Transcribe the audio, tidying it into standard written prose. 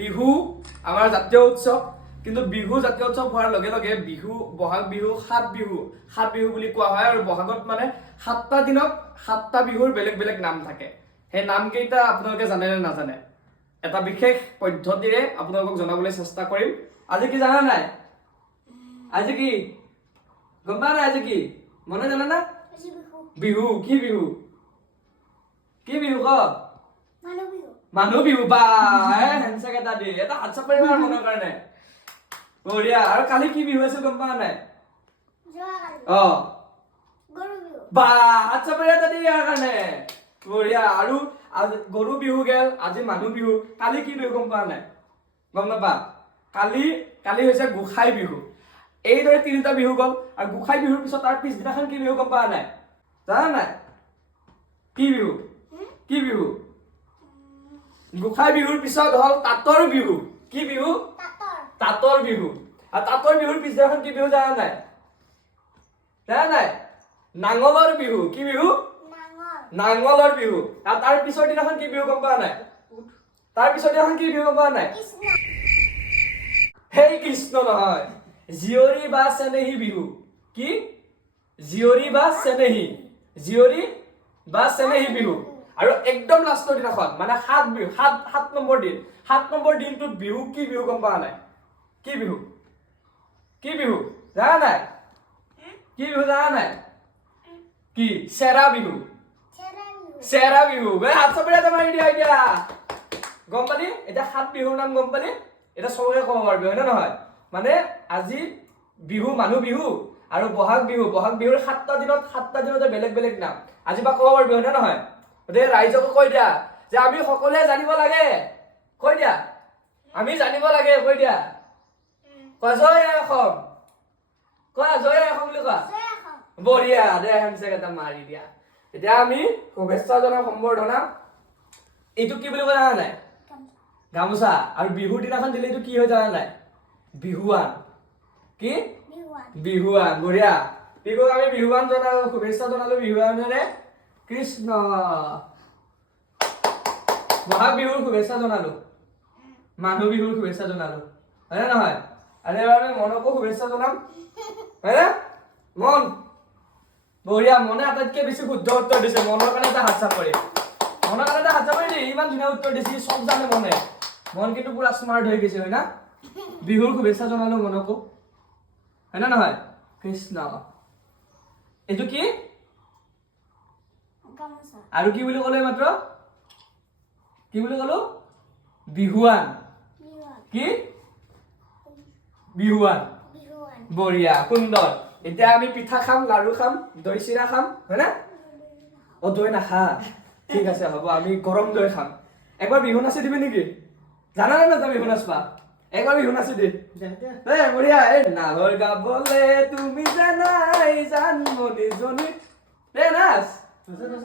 বিহু আমাৰ জাতীয় উৎসৱ কিন্তু বিহু জাতীয় উৎসৱ হোৱাৰ লগে লগে বিহু বহাগ বিহু সাত বিহু বুলি কোৱা হয় আৰু বহাগত মানে 7টা দিনত 7টা বিহুৰ বেলেগ বেলেগ নাম থাকে সেই নাম কেইটা আপোনালোকে জানে নে নাজানে এটা বিশেষ পদ্ধতিৰে আপোনালোকক জনাবলৈ চেষ্টা কৰিম আজি কি জানা নাই আজি কি গম পায় না আজি কি মনে জানা না বিহু কি বিহু ক মানুহ বিহু বা হেনচেক এটা দি এটা হাত চাপৰিব আৰু মনৰ কাৰণে বঢ়িয়া আৰু কালি কি বিহু আছিল গম পোৱা নাই বা হাত চাপৰি এটা দি ইয়াৰ কাৰণে বঢ়িয়া আৰু গৰু বিহু গেল আজি মানুহ বিহু কালি কি বিহু গম পোৱা নাই গম নাপা কালি হৈছে গোসাই বিহু এইদৰে 3টা বিহু গল আৰু গোসাই বিহুৰ পিছত তাৰ পিছদিনাখন কি বিহু গম পোৱা নাই জানা নাই কি বিহু গোসাই বিহুৰ পিছত হল তাঁতৰ বিহু কি বিহু তাঁতৰ বিহু আৰু তাঁতৰ বিহুৰ পিছদিনাখন কি বিহু জানা নাই নাঙলৰ বিহু কি বিহু নাঙলৰ বিহু আৰু তাৰ পিছৰ দিনাখন কি বিহু গম পোৱা নাই তাৰ পিছৰ দিনাখন কি বিহু গম পোৱা নাই হেই কৃষ্ণ নহয় জীয়ৰী বা চেনেহী বিহু কি জীয়ৰী বা চেনেহী বিহু আৰু একদম লাষ্টৰ দিনাখন মানে 7 বিহু 7 নম্বৰ দিন 7 নম্বৰ দিনটোত বিহু কি বিহু গম পোৱা নাই কি বিহু জানা নাই কি বিহু জানা নাই কি চেৰা বিহু বে হাত চাপৰি এটা মাৰি দিয়া এতিয়া গম পালি এতিয়া 7 বিহুৰ নাম গম পালি এটা সবকে ক'ব পাৰবি হয় না নহয় মানে আজি বিহু মানুহ বিহু আৰু বহাগ বিহুৰ 7টা দিনতে বেলেগ বেলেগ নাম আজি বা ক'ব পাৰবি হয় না নহয় গতিকে ৰাইজক কৈ দিয়া যে আমি সকলোৱে জানিব লাগে কৈ দিয়া আমি জানিব লাগে কৈ দিয়া কোৱা জয় অসম কোৱা জয় অসম বুলি কোৱা বঢ়িয়া দে হেমচেক এটা মাৰি দিয়া এতিয়া আমি শুভেচ্ছা জনাম সম্বৰ্ধনা এইটো কি বুলি জানা নাই গামোচা আৰু বিহুৰ দিনাখন দিলে এইটো কি হয় জানা নাই বিহুৱান কি বিহুৱান বঢ়িয়া বিহুক আমি বিহুৱান জনালো শুভেচ্ছা জনালো বিহুৱানেৰে কৃষ্ণ বহাগ বিহুৰ শুভেচ্ছা জনালো মানুহ বিহুৰ শুভেচ্ছা জনালো হয় নহয় আৰু এবাৰ আমি মনকো শুভেচ্ছা জনাম হয় মন বঢ়িয়া মনে আটাইতকৈ বেছি শুদ্ধ উত্তৰ দিছে মনৰ কাৰণে এটা হাত চাপৰি দি ইমান ধুনীয়া উত্তৰ দিছে চব জানে মন কিন্তু পুৰা স্মাৰ্ট হৈ গৈছে হয় না বিহুৰ শুভেচ্ছা জনালো মনকো হয় না নহয় কৃষ্ণ এইটো কি আৰু কি বুলি ক'লে মাত্ৰ কি বুলি ক'লো বিহুৱান কি বিহুৱান বঢ়িয়া সুন্দৰ এতিয়া আমি পিঠা খাম লাড়ু খাম দৈ চিৰা খাম হয় না দৈ নাখা ঠিক আছে হ'ব আমি গৰম দৈ খাম একবাৰ বিহু নাচি দিবি নেকি জানা নে নাজানা বিহু নাচবা একবাৰ বিহু নাচি দে বঢ়িয়া নাহৰ গাবলে তুমি জানাই জানমনি জনী নাচ